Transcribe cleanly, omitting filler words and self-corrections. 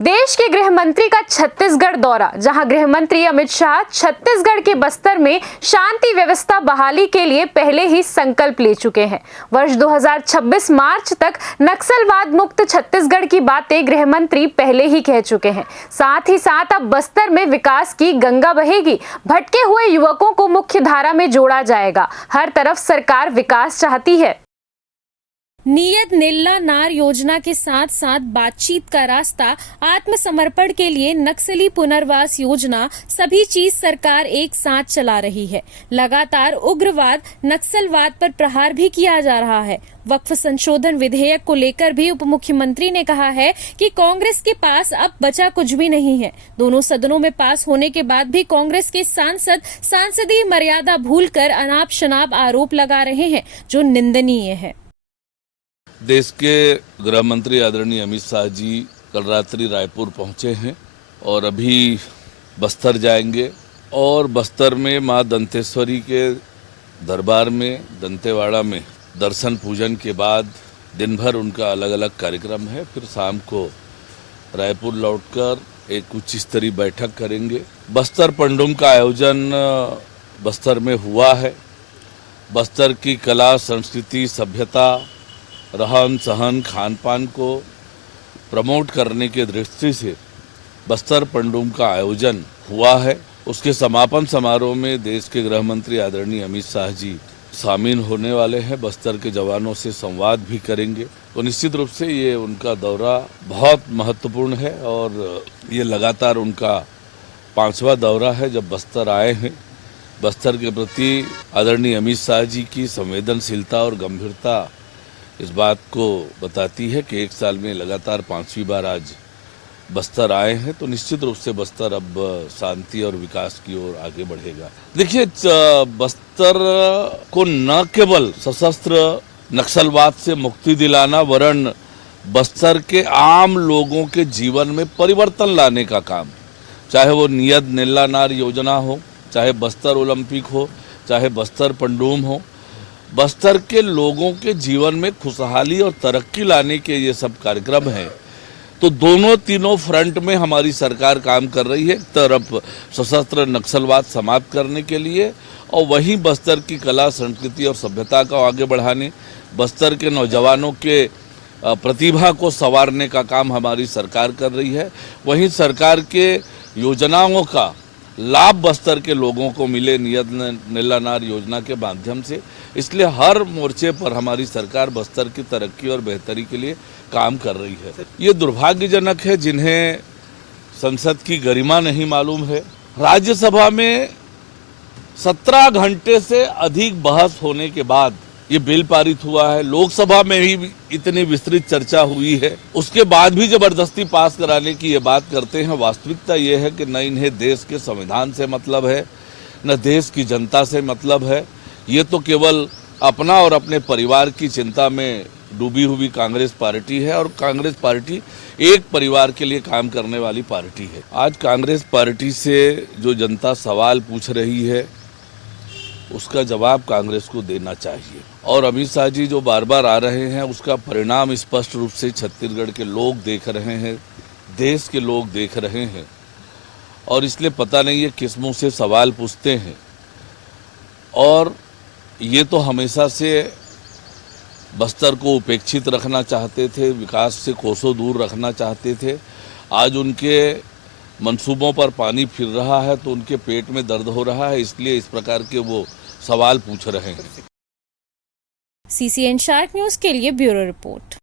देश के गृह मंत्री का छत्तीसगढ़ दौरा, जहां गृह मंत्री अमित शाह छत्तीसगढ़ के बस्तर में शांति व्यवस्था बहाली के लिए पहले ही संकल्प ले चुके हैं। वर्ष 2026 मार्च तक नक्सलवाद मुक्त छत्तीसगढ़ की बातें गृह मंत्री पहले ही कह चुके हैं। साथ ही साथ अब बस्तर में विकास की गंगा बहेगी, भटके हुए युवकों को मुख्य धारा में जोड़ा जाएगा। हर तरफ सरकार विकास चाहती है। नियत नीला नार योजना के साथ साथ बातचीत का रास्ता, आत्मसमर्पण के लिए नक्सली पुनर्वास योजना, सभी चीज सरकार एक साथ चला रही है। लगातार उग्रवाद, नक्सलवाद पर प्रहार भी किया जा रहा है। वक्फ संशोधन विधेयक को लेकर भी उप मुख्यमंत्री ने कहा है कि कांग्रेस के पास अब बचा कुछ भी नहीं है। दोनों सदनों में पास होने के बाद भी कांग्रेस के सांसद सांसदीय मर्यादा भूलकर अनाप शनाप आरोप लगा रहे हैं, जो निंदनीय है। देश के गृह मंत्री आदरणीय अमित शाह जी कल रात्रि रायपुर पहुंचे हैं और अभी बस्तर जाएंगे और बस्तर में मां दंतेश्वरी के दरबार में, दंतेवाड़ा में दर्शन पूजन के बाद दिन भर उनका अलग अलग कार्यक्रम है। फिर शाम को रायपुर लौटकर एक उच्च स्तरीय बैठक करेंगे। बस्तर पंडुम का आयोजन बस्तर में हुआ है। बस्तर की कला, संस्कृति, सभ्यता, रहन सहन, खान पान को प्रमोट करने के दृष्टि से बस्तर पंडुम का आयोजन हुआ है। उसके समापन समारोह में देश के गृह मंत्री आदरणीय अमित शाह जी शामिल होने वाले हैं। बस्तर के जवानों से संवाद भी करेंगे। तो निश्चित रूप से ये उनका दौरा बहुत महत्वपूर्ण है और ये लगातार उनका 5वां दौरा है जब बस्तर आए हैं। बस्तर के प्रति आदरणीय अमित शाह जी की संवेदनशीलता और गंभीरता इस बात को बताती है कि एक साल में लगातार 5वीं बार आज बस्तर आए हैं। तो निश्चित रूप से बस्तर अब शांति और विकास की ओर आगे बढ़ेगा। देखिए, बस्तर को न केवल सशस्त्र नक्सलवाद से मुक्ति दिलाना, वरन बस्तर के आम लोगों के जीवन में परिवर्तन लाने का काम, चाहे वो नियत नीला नार योजना हो, चाहे बस्तर ओलंपिक हो, चाहे बस्तर पंडुम हो, बस्तर के लोगों के जीवन में खुशहाली और तरक्की लाने के ये सब कार्यक्रम हैं। तो दोनों तीनों फ्रंट में हमारी सरकार काम कर रही है। एक तरफ सशस्त्र नक्सलवाद समाप्त करने के लिए और वहीं बस्तर की कला, संस्कृति और सभ्यता को आगे बढ़ाने, बस्तर के नौजवानों के प्रतिभा को संवारने का काम हमारी सरकार कर रही है। वहीं सरकार के योजनाओं का लाभ बस्तर के लोगों को मिले नियत नीला नार योजना के माध्यम से। इसलिए हर मोर्चे पर हमारी सरकार बस्तर की तरक्की और बेहतरी के लिए काम कर रही है। ये दुर्भाग्यजनक है जिन्हें संसद की गरिमा नहीं मालूम है। राज्यसभा में 17 घंटे से अधिक बहस होने के बाद ये बिल पारित हुआ है। लोकसभा में भी इतनी विस्तृत चर्चा हुई है, उसके बाद भी जबरदस्ती पास कराने की ये बात करते हैं। वास्तविकता ये है कि न इन्हें देश के संविधान से मतलब है, न देश की जनता से मतलब है। ये तो केवल अपना और अपने परिवार की चिंता में डूबी हुई कांग्रेस पार्टी है और कांग्रेस पार्टी एक परिवार के लिए काम करने वाली पार्टी है। आज कांग्रेस पार्टी से जो जनता सवाल पूछ रही है उसका जवाब कांग्रेस को देना चाहिए। और अमित शाह जी जो बार बार आ रहे हैं उसका परिणाम स्पष्ट रूप से छत्तीसगढ़ के लोग देख रहे हैं, देश के लोग देख रहे हैं। और इसलिए पता नहीं है किस मुंह से सवाल पूछते हैं। और ये तो हमेशा से बस्तर को उपेक्षित रखना चाहते थे, विकास से कोसों दूर रखना चाहते थे। आज उनके मंसूबों पर पानी फिर रहा है तो उनके पेट में दर्द हो रहा है, इसलिए इस प्रकार के वो सवाल पूछ रहे हैं। CCN शार्क न्यूज के लिए ब्यूरो रिपोर्ट।